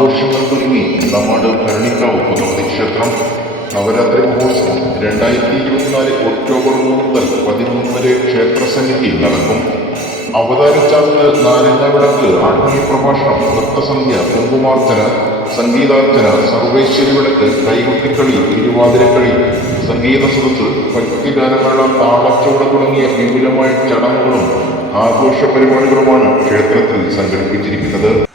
ആഘോഷങ്ങൾക്കൊരുങ്ങി ഇളമാട് ഭരണിക്കാവ് ഭഗവതി ക്ഷേത്രം. നവരാത്രി മഹോത്സവം 2024 ഒക്ടോബർ 3 മുതൽ 13 വരെ ക്ഷേത്രസന്നിധി നടക്കും. അവതാരച്ചാർത്ത്, നാരങ്ങ വിളക്ക്, ആത്മീയ പ്രഭാഷണം, നൃത്തസന്ധ്യ, കുങ്കുമാർച്ചന, സംഗീതാർച്ചന, സർവേശ്വരി വിളക്ക്, കൈകൊട്ടിക്കളി, തിരുവാതിരക്കളി, സംഗീത സദസ്സ്, ഭക്തിഗാനമേള, താളച്ചോട തുടങ്ങിയ വിപുലമായ ചടങ്ങുകളും ആഘോഷ പരിപാടികളുമാണ് ക്ഷേത്രത്തിൽ സംഘടിപ്പിച്ചിരിക്കുന്നത്.